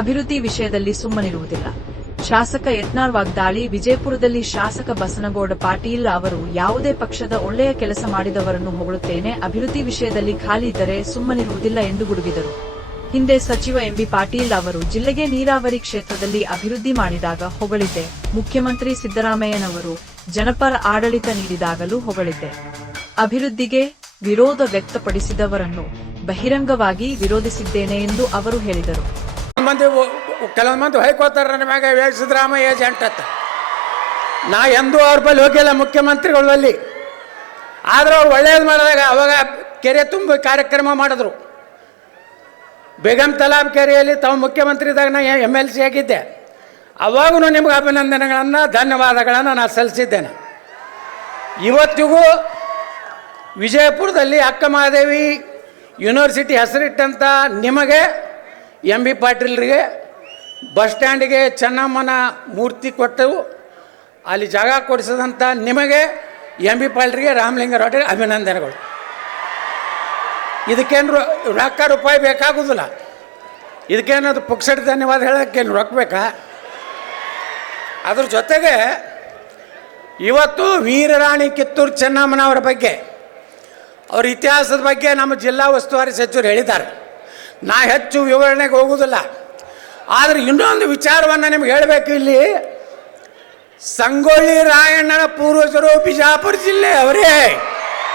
ಅಭಿವೃದ್ಧಿ ವಿಷಯದಲ್ಲಿ ಸುಮ್ಮನಿರುವುದಿಲ್ಲ. ಶಾಸಕ ಯತ್ನಾಳ್ ವಾಗ್ದಾಳಿ. ವಿಜಯಪುರದಲ್ಲಿ ಶಾಸಕ ಬಸನಗೌಡ ಪಾಟೀಲ್ ಅವರು ಯಾವುದೇ ಪಕ್ಷದ ಒಳ್ಳೆಯ ಕೆಲಸ ಮಾಡಿದವರನ್ನು ಹೊಗಳುತ್ತೇನೆ, ಅಭಿವೃದ್ಧಿ ವಿಷಯದಲ್ಲಿ ಖಾಲಿ ಇದ್ದರೆ ಸುಮ್ಮನಿರುವುದಿಲ್ಲ ಎಂದು ಗುಡುಗಿದರು. ಹಿಂದೆ ಸಚಿವ ಎಂಬಿ ಪಾಟೀಲ್ ಅವರು ಜಿಲ್ಲೆಗೆ ನೀರಾವರಿ ಕ್ಷೇತ್ರದಲ್ಲಿ ಅಭಿವೃದ್ಧಿ ಮಾಡಿದಾಗ ಹೊಗಳಿದ್ದೆ. ಮುಖ್ಯಮಂತ್ರಿ ಸಿದ್ದರಾಮಯ್ಯನವರು ಜನಪರ ಆಡಳಿತ ನೀಡಿದಾಗಲೂ ಹೊಗಳಿದ್ದೆ. ಅಭಿವೃದ್ಧಿಗೆ ವಿರೋಧ ವ್ಯಕ್ತಪಡಿಸಿದವರನ್ನು ಬಹಿರಂಗವಾಗಿ ವಿರೋಧಿಸಿದ್ದೇನೆ ಎಂದು ಅವರು ಹೇಳಿದರು. ಕೆಲವೊಂದು ಮಂದಿ ಹೊಯ್ಕೋತಾರ ನಮಗೆ ಸಿದ್ದರಾಮಯ್ಯ ಏಜೆಂಟ್ ಅಂತ. ನಾ ಎಂದೂ ಅವ್ರ ಬಳಿ ಹೋಗಿಲ್ಲ ಮುಖ್ಯಮಂತ್ರಿಗಳಲ್ಲಿ. ಆದ್ರೆ ಅವ್ರು ಒಳ್ಳೇದು ಮಾಡಿದಾಗ ಅವಾಗ ಕೆರೆ ತುಂಬ ಕಾರ್ಯಕ್ರಮ ಮಾಡಿದ್ರು. ಬೇಗಂ ತಲಾಬ್ ಕೆರೆಯಲ್ಲಿ ತಾವು ಮುಖ್ಯಮಂತ್ರಿ ಇದ್ದಾಗ ನಾ MLC ಆಗಿದ್ದೆ. ಅವಾಗೂ ನಿಮ್ಗೆ ಅಭಿನಂದನೆಗಳನ್ನು ಧನ್ಯವಾದಗಳನ್ನು ನಾನು ಸಲ್ಲಿಸಿದ್ದೇನೆ. ಇವತ್ತಿಗೂ ವಿಜಯಪುರದಲ್ಲಿ ಅಕ್ಕ ಮಹಾದೇವಿ ಯೂನಿವರ್ಸಿಟಿ ಹೆಸರಿಟ್ಟಂಥ ನಿಮಗೆ MB ಪಾಟೀಲ್ರಿಗೆ ಬಸ್ ಸ್ಟ್ಯಾಂಡಿಗೆ ಚೆನ್ನಮ್ಮನ ಮೂರ್ತಿ ಕೊಟ್ಟವು, ಅಲ್ಲಿ ಜಾಗ ಕೊಡಿಸಿದಂಥ ನಿಮಗೆ MB ಪಾಟೀಲ್ರಿಗೆ ರಾಮಲಿಂಗಾರೆಡ್ಡಿಗೆ ಅಭಿನಂದನೆಗಳು. ಇದಕ್ಕೇನು ರೊಕ್ಕ ರೂಪಾಯಿ ಬೇಕಾಗೋದಿಲ್ಲ. ಇದಕ್ಕೇನದು ಪುಕ್ಸಟ್ ಧನ್ಯವಾದ ಹೇಳೋಕ್ಕೇನು ರೊಕ್ಕ ಬೇಕಾ? ಅದ್ರ ಜೊತೆಗೆ ಇವತ್ತು ವೀರರಾಣಿ ಕಿತ್ತೂರು ಚೆನ್ನಮ್ಮನವರ ಬಗ್ಗೆ, ಅವ್ರ ಇತಿಹಾಸದ ಬಗ್ಗೆ ನಮ್ಮ ಜಿಲ್ಲಾ ಉಸ್ತುವಾರಿ ಸಚಿವರು ಹೇಳಿದ್ದಾರೆ. ನಾ ಹೆಚ್ಚು ವಿವರಣೆಗೆ ಹೋಗುವುದಿಲ್ಲ. ಆದರೆ ಇನ್ನೊಂದು ವಿಚಾರವನ್ನು ನಿಮ್ಗೆ ಹೇಳಬೇಕು. ಇಲ್ಲಿ ಸಂಗೊಳ್ಳಿ ರಾಯಣ್ಣನ ಪೂರ್ವಜರು ಬಿಜಾಪುರ ಜಿಲ್ಲೆ ಅವರೇ.